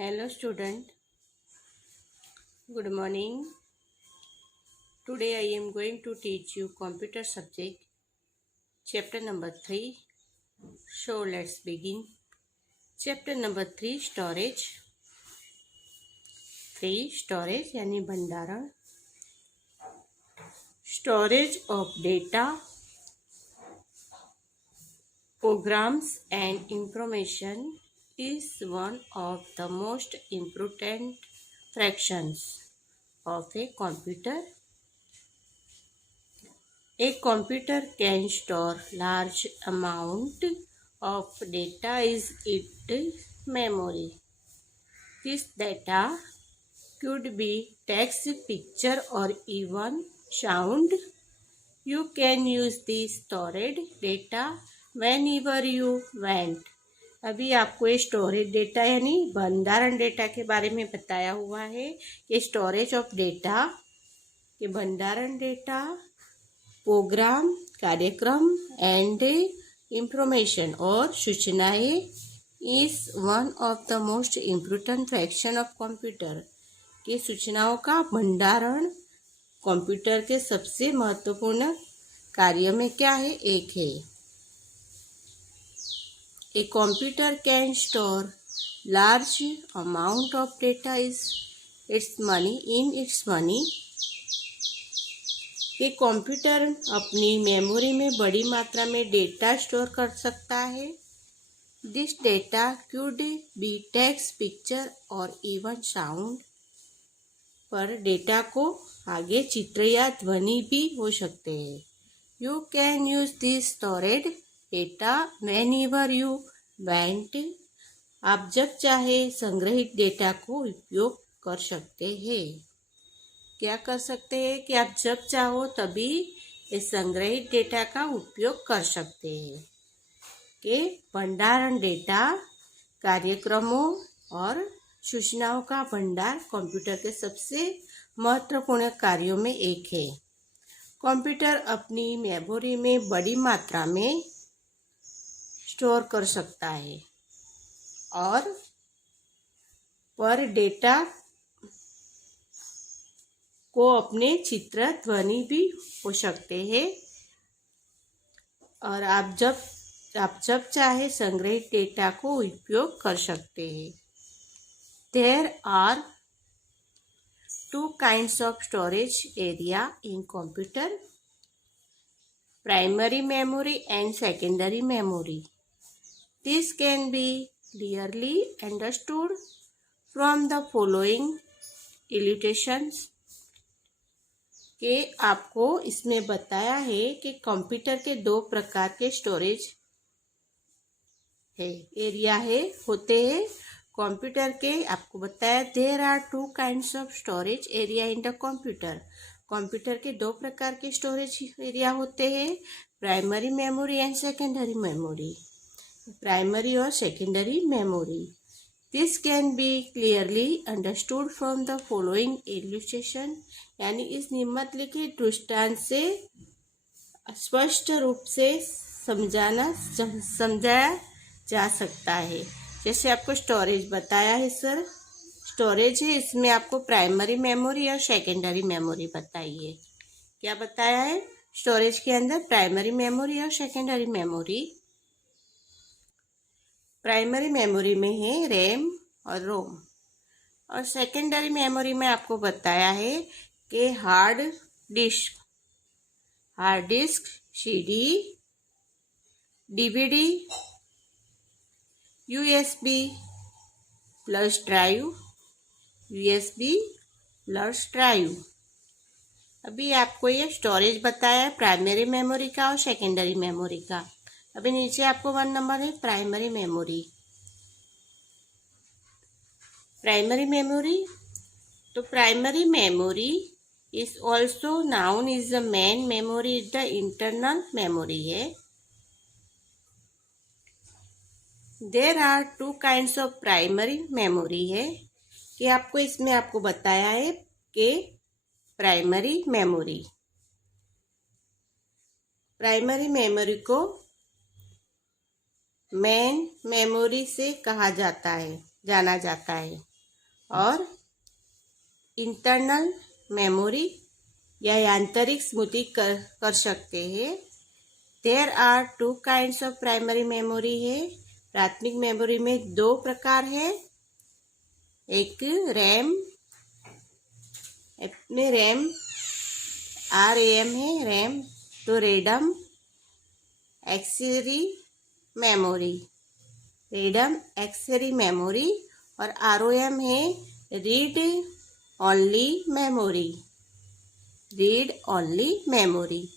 Hello student, good morning. Today I am going to teach you computer subject chapter number 3. So let's begin. Chapter number 3 storage. 3 storage यानी भंडारण. Storage of data, programs and information is one of the most important fractions of a computer. A computer can store large amount of data in its memory. This data could be text, picture or even sound. You can use this stored data whenever you want. अभी आपको ये storage data यानी भंडारण data के बारे में बताया हुआ है कि स्टोरेज ऑफ डेटा के भंडारण डेटा, प्रोग्राम, कार्यक्रम एंड इंफॉर्मेशन और सूचनाएं is one of the most important fraction of computer के सूचनाओं का भंडारण कंप्यूटर के सबसे महत्वपूर्ण कार्य में क्या है, एक है. A computer can store large amount of data in its money. कि कंप्यूटर अपनी मेमोरी में बड़ी मात्रा में डेटा स्टोर कर सकता है. This data could be text, picture और इवन साउंड. पर डेटा को आगे चित्र या ध्वनि भी हो सकते हैं. You can use this storeyed data whenever you want. आप जब चाहे संग्रहित डेटा को उपयोग कर सकते हैं. क्या कर सकते हैं कि आप जब चाहो तभी इस संग्रहित डेटा का उपयोग कर सकते हैं. कि भंडारण डेटा, कार्यक्रमों और सूचनाओं का भंडार कंप्यूटर के सबसे महत्वपूर्ण कार्यों में एक है. कंप्यूटर अपनी मेमोरी में बड़ी मात्रा में स्टोर कर सकता है और पर डेटा को अपने चित्र, ध्वनि भी हो सकते हैं. और आप जब चाहे संग्रहित डेटा को उपयोग कर सकते हैं. There are two kinds of storage area in computer, primary memory and secondary memory. This can be clearly understood from the following illustrations. कि आपको इसमें बताया है कि कंप्यूटर के दो प्रकार के स्टोरेज है, एरिया होते हैं. कंप्यूटर के आपको बताया there are two kinds of storage area in the computer. Computer के दो प्रकार के स्टोरेज एरिया होते हैं, primary memory and secondary memory. Primary और secondary memory. This can be clearly understood from the following illustration. यानी इस निम्नलिखित दृष्टांत से स्पष्ट रूप से समझाया जा सकता है. जैसे आपको स्टोरेज बताया है सर, स्टोरेज है, इसमें आपको प्राइमरी मेमोरी और सेकेंडरी मेमोरी बताई है. क्या बताया है? स्टोरेज के अंदर प्राइमरी मेमोरी और सेकेंडरी मेमोरी. प्राइमरी मेमोरी में है रैम और रोम, और सेकेंडरी मेमोरी में आपको बताया है कि hard disk, CD, DVD, USB plus drive, अभी आपको ये स्टोरेज बताया है प्राइमरी मेमोरी का और सेकेंडरी मेमोरी का. अभी नीचे आपको 1 नंबर है प्राइमरी मेमोरी. प्राइमरी मेमोरी, तो primary memory is also known is the main memory, is the internal memory है. There are two kinds of primary memory है. कि आपको इसमें आपको बताया है कि प्राइमरी मेमोरी को मेन मेमोरी से जाना जाता है. और इंटरनल मेमोरी या आंतरिक स्मृति कर सकते हैं। There are 2 kinds of primary memory है। प्राथमिक मेमोरी में 2 प्रकार है। एक रैम में रैम RAM है रैम, तो रेडम एक्सेसरी मेमोरी और ROM है रीड ओनली मेमोरी।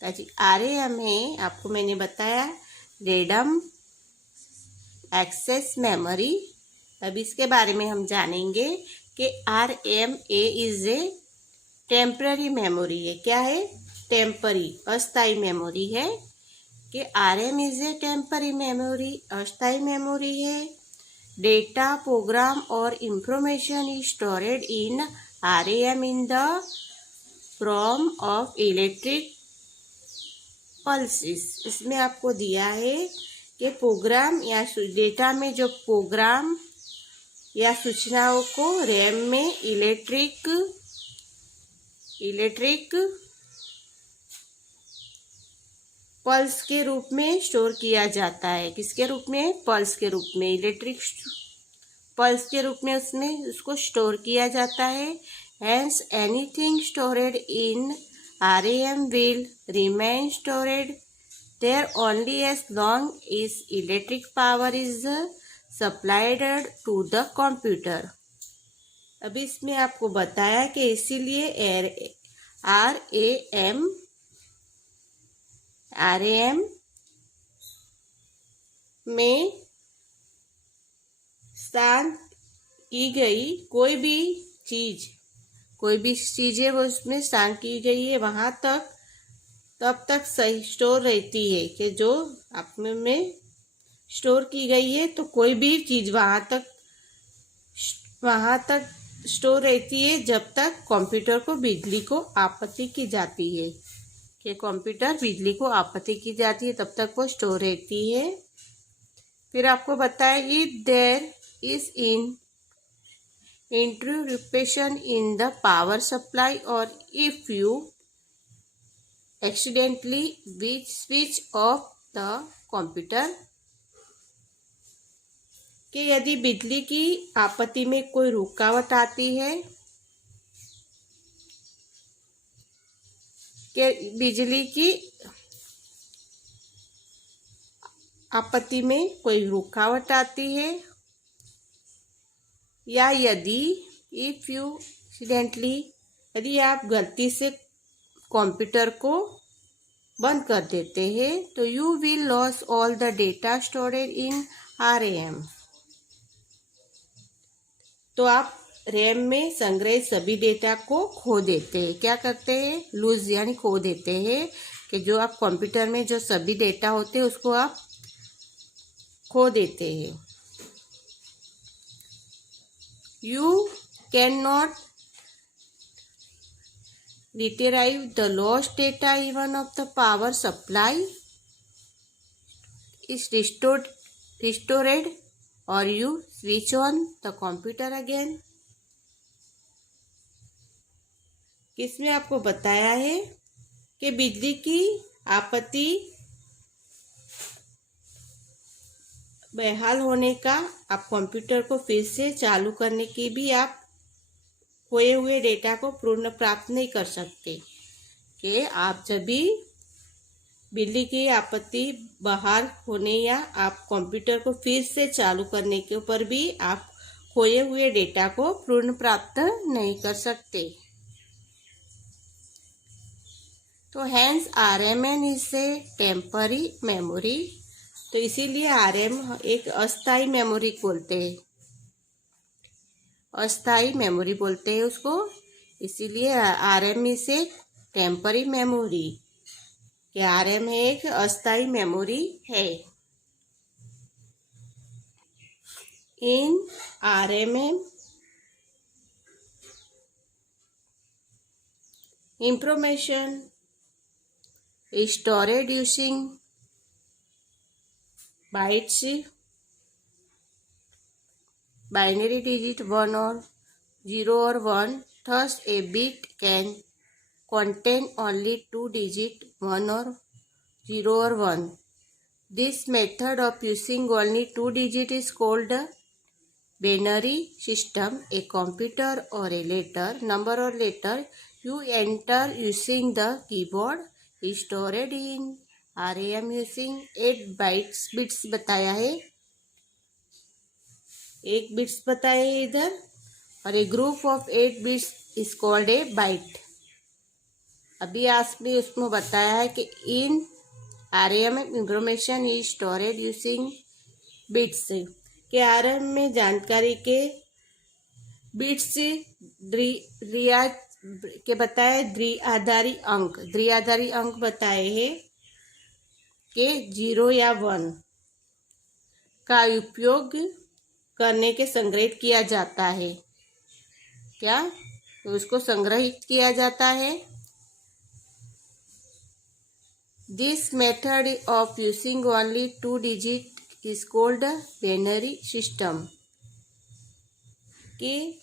ताकि RAM है, आपको मैंने बताया रेडम एक्सेस मेमोरी। अब इसके बारे में हम जानेंगे कि RMA is a temporary memory है। क्या है? टेम्पररी, अस्थायी मेमोरी है। कि RM is a temporary memory, अस्थायी मेमोरी है। डेटा, प्रोग्राम और information is storeyed in RAM in the form of electric pulses. इसमें आपको दिया है कि प्रोग्राम या डेटा में जो प्रोग्राम या सूचनाओं को रैम में इलेक्ट्रिक पल्स के रूप में स्टोर किया जाता है। किसके रूप में? पल्स के रूप में, इलेक्ट्रिक पल्स के रूप में उसको स्टोर किया जाता है। Hence, anything stored in RAM will remain stored there only as long as electric power is supplied to the computer। अभी इसमें आपको बताया कि इसीलिए RAM में स्थान की गई कोई भी चीज है वो उसमें स्थान की गई है, वहां तक तब तक सही स्टोर रहती है कि जो आप में स्टोर की गई है, तो कोई भी चीज वहां तक स्टोर रहती है जब तक कंप्यूटर को बिजली को आपूर्ति की जाती है। कि कंप्यूटर बिजली को आपूर्ति की जाती है तब तक वो स्टोर रहती है। फिर आपको बताया if there is interruption in the power supply or if you accidentally switch off the computer। कि यदि बिजली की आपूर्ति में कोई रुकावट आती है, कि बिजली की आपूर्ति में कोई रुकावट आती है, या यदि आप गलती से कंप्यूटर को बंद कर देते हैं, तो you will loss all the data stored in RAM। तो आप रैम में संग्रहित सभी डेटा को खो देते हैं। क्या करते हैं? लूज यानी खो देते हैं। कि जो आप कंप्यूटर में जो सभी डेटा होते हैं उसको आप खो देते हैं। You cannot retrieve the lost data even if the power supply is restored or you switch on the computer again। इसमें आपको बताया है कि बिजली की आपूर्ति बहाल होने का आप कंप्यूटर को फिर से चालू करने की भी आप खोए हुए डेटा को पुनः प्राप्त नहीं कर सकते। कि आप जब भी बिजली की आपूर्ति बहाल होने या आप कंप्यूटर को फिर से चालू करने के ऊपर भी आप खोए हुए डेटा को पुनः प्राप्त नहीं कर सकते। तो hence RMN is a temporary memory. तो इसीलिए RM एक अस्थायी मेमोरी बोलते हैं उसको। इसीलिए RM is a temporary memory. कि RM एक अस्थायी मेमोरी है। इन RM information stored using bytes, binary digit 1 or 0 or 1. Thus, a bit can contain only 2 digits, 1 or 0 or 1. This method of using only 2 digits is called a binary system. A computer or a letter, number or letter you enter using the keyboard is stored in RAM using 8 bits बताया है, 8 bits बताया है इधर, और a group of 8 bits is called a byte. अभी आपने उसमें बताया है कि in RM information is stored using bits, के आरएम में जानकारी के बिट्स के बताए द्विआधारी अंक बताए हैं कि 0 या 1 का उपयोग करने के संग्रहित किया जाता है। क्या? तो उसको संग्रहित किया जाता है। This method of using only 2 digit is called binary system, कि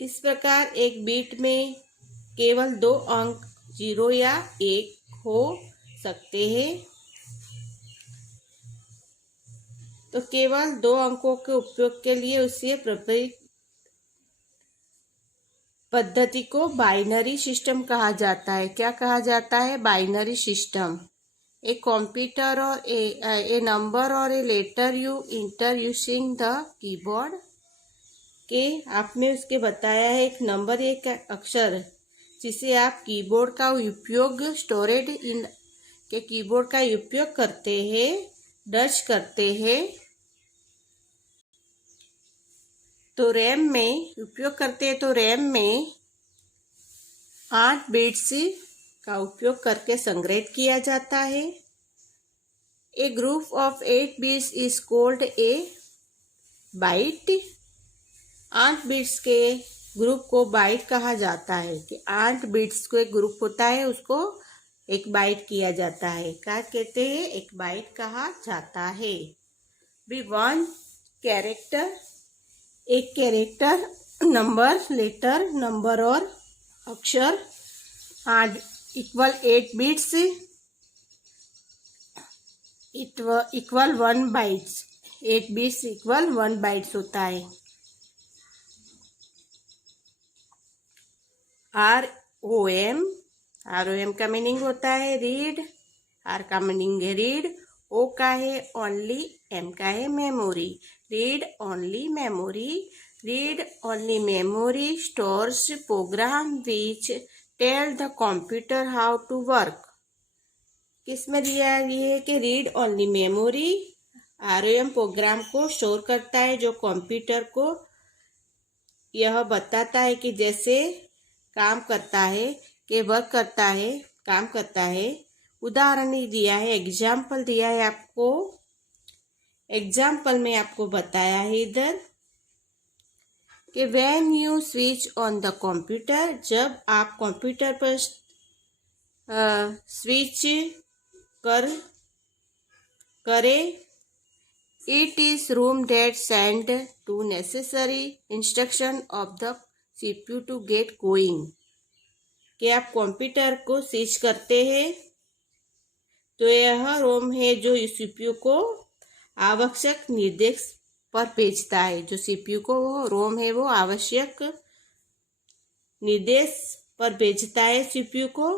इस प्रकार एक बिट में केवल 2 अंक 0 या 1 हो सकते हैं। तो केवल 2 अंकों के उपयोग के लिए उसी प्रत्येक पद्धति को बाइनरी सिस्टम कहा जाता है। क्या कहा जाता है? Binary system. ए कंप्यूटर और ए नंबर और a letter you enter using the keyboard, के आपने उसके बताया है एक नंबर, एक अक्षर जिसे आप कीबोर्ड का उपयोग स्टोरेड इन के कीबोर्ड का उपयोग करते हैं, दर्ज करते हैं। तो रैम में उपयोग करते हैं, तो रैम में 8 बिट्स का उपयोग करके संग्रहित किया जाता है। A group of 8 bits is called a byte. 8 bits के ग्रुप को बाइट कहा जाता है, कि 8 बिट्स को एक ग्रुप होता है, उसको एक बाइट किया जाता है। क्या कहते हैं? एक बाइट कहा जाता है। बी 1 कैरेक्टर, एक कैरेक्टर, नंबर, लेटर, नंबर और अक्षर equal 8 bits equal 1 bytes, 8 bits equal 1 bytes होता है। ROM का मीनिंग होता है रीड, आर का मीनिंग है रीड, ओ का है ओनली, एम का है memory. Read only memory, read only memory stores program which tell the computer how to work. किसमें दिया है ये कि read only memory ROM programme को स्टोर करता है, जो कंप्यूटर को यह बताता है कि जैसे काम करता है, कि वर्क करता है, काम करता है। उदाहरण दिया है, एग्जाम्पल दिया है आपको। एग्जाम्पल में आपको बताया है इधर कि when you switch on the computer, जब आप कंप्यूटर पर स्विच करे, it is ROM that send to necessary instruction of the CPU to get going, कि आप कंप्यूटर को स्विच करते हैं तो यह रोम है जो CPU को आवश्यक निर्देश पर भेजता है। जो CPU को वो रोम है वो आवश्यक निर्देश पर भेजता है CPU को।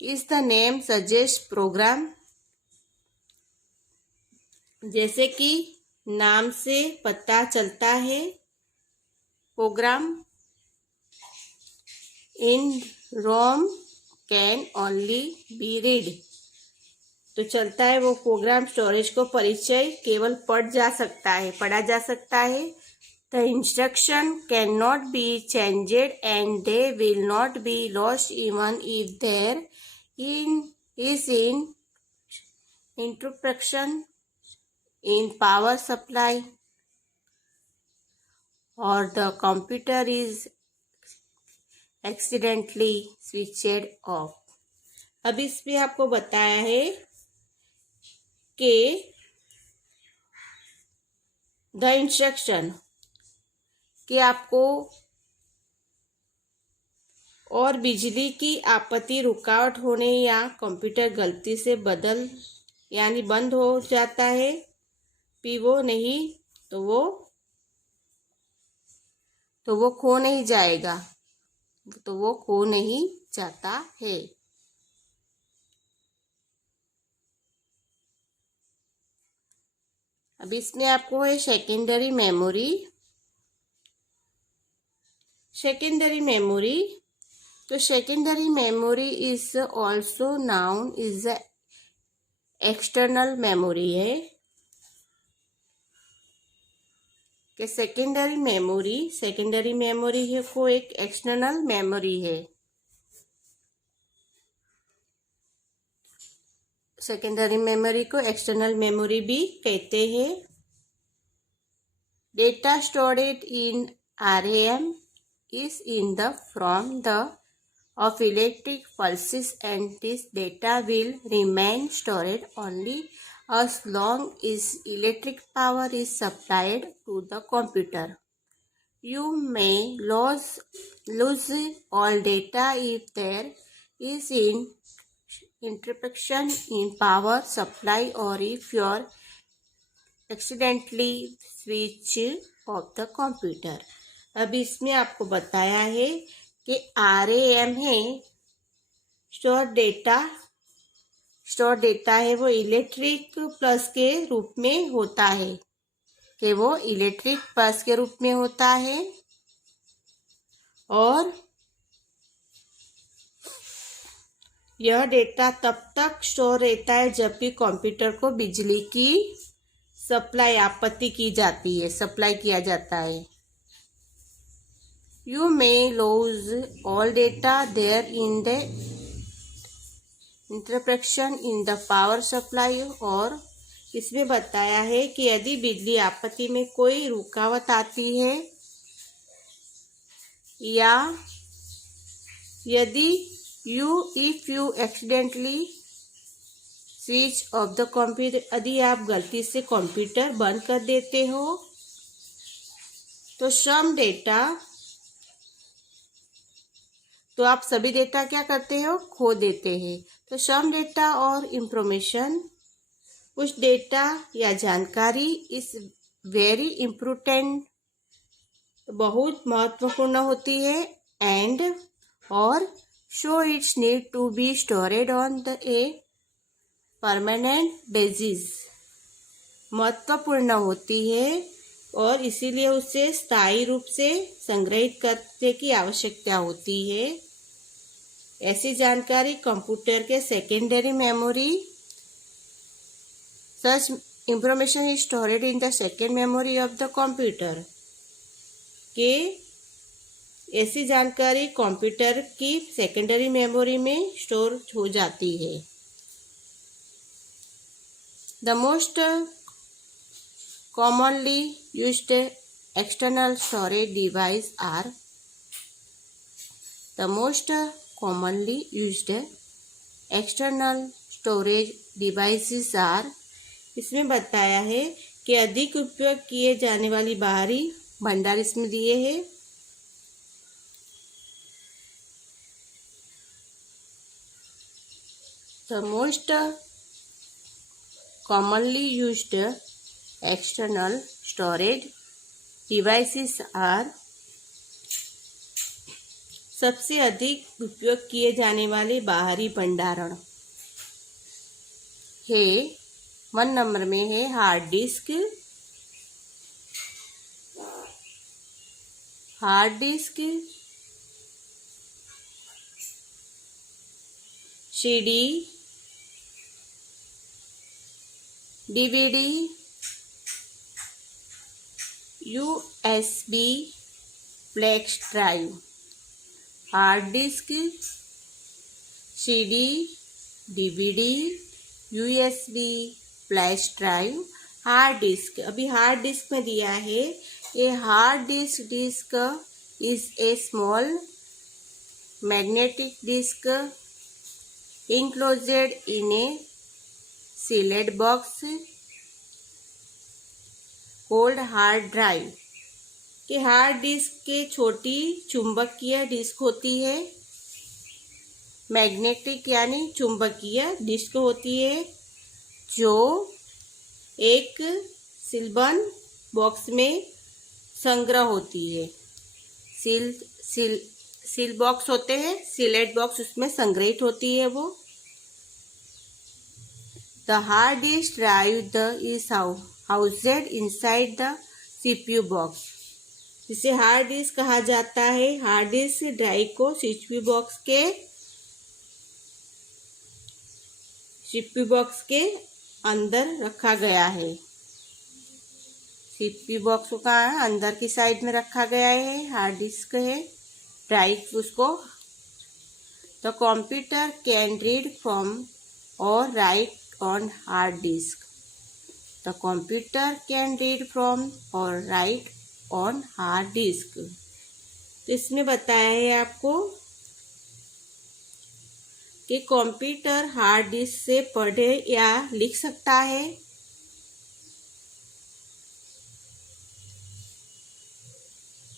इस द नेम सजेस्ट प्रोग्राम, जैसे कि नाम से पता चलता है, program in ROM can only be read, तो चलता है वो प्रोग्राम स्टोरेज को परिचय केवल पढ़ा जा सकता है। The instruction can not be changed and they will not be lost even if there is interruption in power supply or the computer is accidentally switched off। अब इसमें आपको बताया है कि द इंस्ट्रक्शन कि आपको और बिजली की आपूर्ति रुकावट होने या कंप्यूटर गलती से बदल यानी बंद हो जाता है पीओ नहीं तो वो खो नहीं जाएगा, तो वो खो नहीं जाता है। अब इसमें आपको है सेकेंडरी मेमोरी। सेकेंडरी मेमोरी, तो secondary memory is also known is external memory है कि सेकेंडरी मेमोरी है को एक एक्सटर्नल मेमोरी है। सेकेंडरी मेमोरी को एक्सटर्नल मेमोरी भी कहते हैं। Data stored in RAM is in the form of electric pulses, and this data will remain stored only as long as electric power is supplied to the computer. You may lose all data if there is an interruption in power supply or if you accidentally switch off the computer. अब इसमें आपको बताया है कि RAM है store data है वो electric plus के रूप में होता है कि वो इलेक्ट्रिक प्लस के रूप में होता है और यह डेटा तब तक स्टोर रहता है जबकि कंप्यूटर को बिजली की आपूर्ति की जाती है, सप्लाई किया जाता है। You may lose all data there in the interruption in the power supply, और इसमें बताया है कि यदि बिजली आपूर्ति में कोई रुकावट आती है या यदि if you accidentally switch off the computer, यदि आप गलती से कंप्यूटर बंद कर देते हो तो आप सभी डेटा क्या करते हो, खो देते हैं। तो सम डेटा और इंफॉर्मेशन, कुछ डेटा या जानकारी इस वेरी इम्पोर्टेंट, बहुत महत्वपूर्ण होती है, एंड और so it's need to be stored on a permanent basis, महत्वपूर्ण होती है और इसीलिए उसे स्थायी रूप से संग्रहित करने की आवश्यकता होती है। ऐसी जानकारी कंप्यूटर के secondary memory, such information is stored in the second memory of the computer, के ऐसी जानकारी कंप्यूटर की सेकेंडरी मेमोरी में स्टोर हो जाती है। The most commonly used external storage device are the most commonly used external storage devices are, इसमें बताया है कि अधिक उपयोग किए जाने वाली बाहरी भंडार इसमें दिए हैं। The most commonly used external storage devices are, सबसे अधिक उपयोग किए जाने वाले बाहरी भंडारण है। 1 नंबर में है hard disc, CD, DVD, USB flash drive. Hard disk, CD, DVD, USB flash drive, hard disk. अभी हार्ड डिस्क में दिया है, a hard disk is a small magnetic disk enclosed in a sealed box called hard drive. कि hard disk के छोटी चुंबकीय disc होती है, मैग्नेटिक यानी चुंबकीय डिस्क होती है, जो एक सीलबंद बॉक्स में संग्रह होती है। सील बॉक्स होते हैं, सीलेट बॉक्स, उसमें संग्रहित होती है वो। The hard disk drive is housed inside the CPU box. जिसे हार्ड डिस्क कहा जाता है। हार्ड डिस्क ड्राइव को सीपीयू बॉक्स के अंदर रखा गया है। सीपीयू बॉक्स को कहाँ है? अंदर की साइड में रखा गया है। हार्ड डिस्क है, ड्राइव उसको। The computer can read from और write on hard disk. The computer can read from और राइट ऑन हार्ड डिस्क। तो इसमें बताया है आपको कि कंप्यूटर हार्ड डिस्क से पढ़े या लिख सकता है।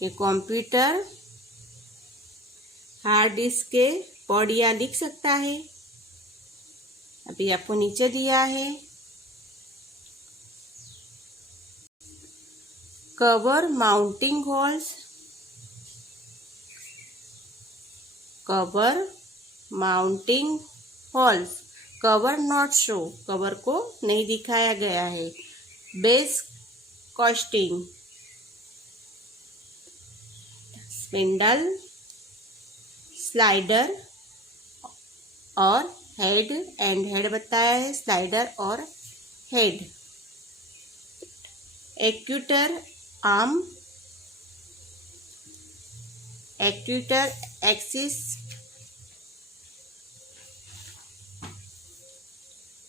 ये कंप्यूटर हार्ड डिस्क के पढ़ या लिख सकता है। अभी आपको नीचे दिया है। Cover mounting holes. Cover mounting holes. Cover not show, cover को नहीं दिखाया गया है। बेस कास्टिंग, स्पिंडल, स्लाइडर और हेड एंड हेड बताया है, स्लाइडर और head. Actuator arm, actuator axis,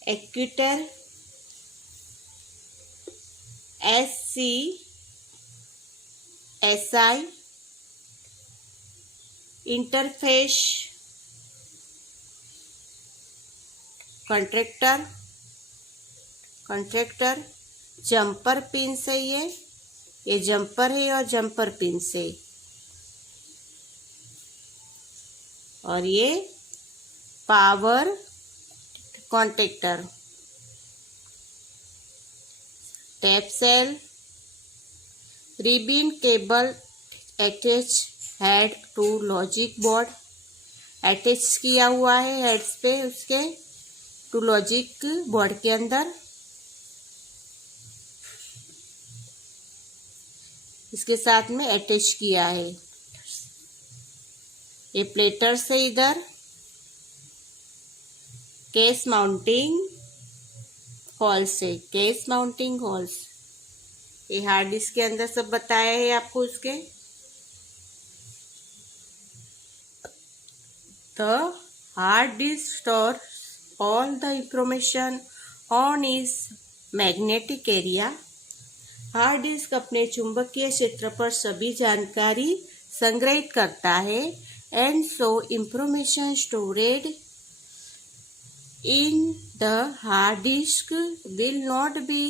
actuator SC SI, interface, contractor, jumper pin से ये जंपर है और जंपर पिन से, और ये power contactor, tap cell, ribbon cable attached to logic board, attach किया हुआ है हेड्स पे उसके टू लॉजिक बोर्ड के अंदर। इसके साथ में अटैच किया है। ये प्लेटर्स है इधर। केस माउंटिंग होल्स है, केस माउंटिंग होल्स। ये हार्ड डिस्क के अंदर सब बताया है आपको उसके। The hard disk stores all the information on its magnetic area. Hard disk अपने चुंबकीय क्षेत्र पर सभी जानकारी संग्रहित करता है। And so information stored in the hard disk will not be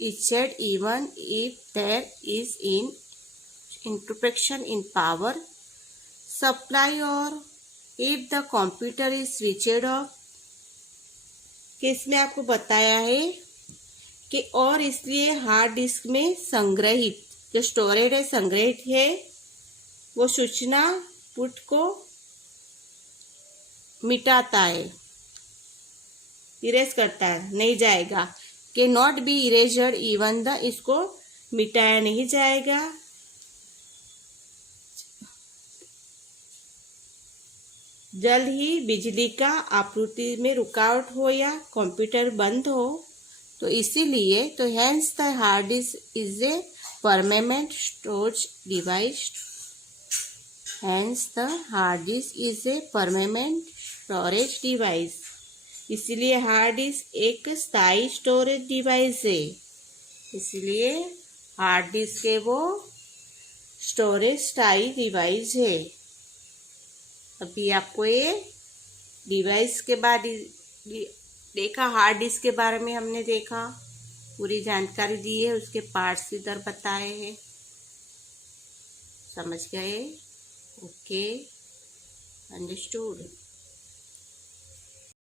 etched even if there is in interruption in power supply और if the computer is switched off. कि इसमें आपको बताया है कि और इसलिए हार्ड डिस्क में संग्रहित जो स्टोरेज है, संग्रहित है, वो सूचना पुट को मिटाता है, इरेज करता है, नहीं जाएगा। कि नॉट बी इरेजड इवन द, इसको मिटाया नहीं जाएगा। जल्द ही बिजली का आपूर्ति में रुकावट हो या कंप्यूटर बंद हो, तो इसीलिए तो hence the hard disc is a permanent storage device. Hence the hard disc is a permanent storage device. इसलिए हार्ड डिस्क एक स्थायी स्टोरेज डिवाइस है। इसलिए हार्ड डिस्क है वो स्टोरेज स्थायी डिवाइस है। अभी आपको ये डिवाइस के बाद देखा, हार्ड डिस्क के बारे में हमने देखा। पूरी जानकारी दी है, उसके पार्ट्स इधर बताए हैं। समझ गए? Okay, understood.